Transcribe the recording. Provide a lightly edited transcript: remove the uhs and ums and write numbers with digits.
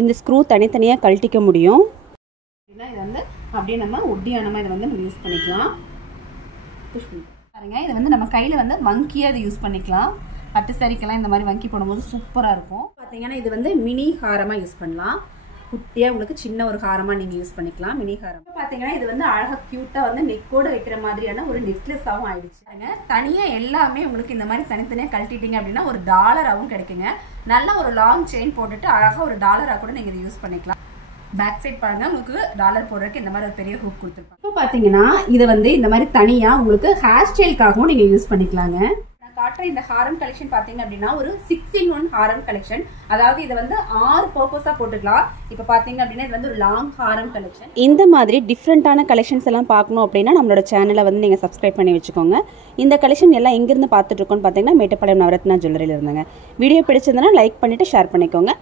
இந்த ஸ்க்ரூ தனித்தனியாக கழட்டிக்க முடியும். அப்படின்னா இது வந்து அப்படியே நம்ம ஒட்டியானமாக இதை வந்து நம்ம யூஸ் பண்ணிக்கலாம். புஷ் பண்ணி பாருங்க. இதை வந்து நம்ம கையில் வந்து வங்கியாக இதை யூஸ் பண்ணிக்கலாம். பட்டு சரிக்கெல்லாம் இந்த மாதிரி வங்கி போடும்போது சூப்பராக இருக்கும். பார்த்தீங்கன்னா இது வந்து மினி ஹாரமாக யூஸ் பண்ணலாம். குட்டியாக உங்களுக்கு சின்ன ஒரு ஹாரமாக நீங்கள் யூஸ் பண்ணிக்கலாம். மினி ஹாரம் பார்த்தீங்கன்னா இது வந்து அழகாக க்யூட்டாக வந்து நெக்கோடு வைக்கிற மாதிரியான ஒரு நெக்லஸாகவும் ஆயிடுச்சு. தனியாக எல்லாமே உங்களுக்கு இந்த மாதிரி தனித்தனியாக கழட்டிட்டீங்க அப்படின்னா ஒரு டாலராகவும் கிடைக்குங்க. நல்ல ஒரு லாங் செயின் போட்டுட்டு அழகாக ஒரு டாலராக கூட நீங்கள் இதை யூஸ் பண்ணிக்கலாம். பேக் சைட் பாருங்க, உங்களுக்கு டாலர் போடுறதுக்கு இந்த மாதிரி ஒரு பெரிய ஹூக் கொடுத்துருப்பாங்க. இப்போ பார்த்தீங்கன்னா இது வந்து இந்த மாதிரி தனியாக உங்களுக்கு ஹேர் ஸ்டைலுக்காகவும் நீங்கள் யூஸ் பண்ணிக்கலாங்க. காட்டுற இந்த ஹாரம் கலெக்ஷன் பாத்தீங்க அப்படின்னா ஒரு 6-in-1 ஹாரம் கலெக்ஷன். அதாவது இது வந்து 6 பர்பஸா போட்டுக்கலாம். இப்போ பாத்தீங்க அப்படின்னா இது வந்து ஒரு லாங் ஹாரம் கலெக்ஷன். இந்த மாதிரி டிஃப்ரெண்டான கலெக்ஷன்ஸ் எல்லாம் பார்க்கணும் அப்படின்னா நம்மளோட சேனலை வந்து நீங்க சப்ஸ்கிரைப் பண்ணி வச்சுக்கோங்க. இந்த கலெக்ஷன் எல்லாம் எங்கிருந்து பார்த்துட்டு இருக்கோம்னு பார்த்தீங்கன்னா மேட்டுப்பாளையம் நவரத்னா ஜுவல்லரியில இருந்தாங்க. வீடியோ பிடிச்சிருந்தனா லைக் பண்ணிட்டு ஷேர் பண்ணிக்கோங்க.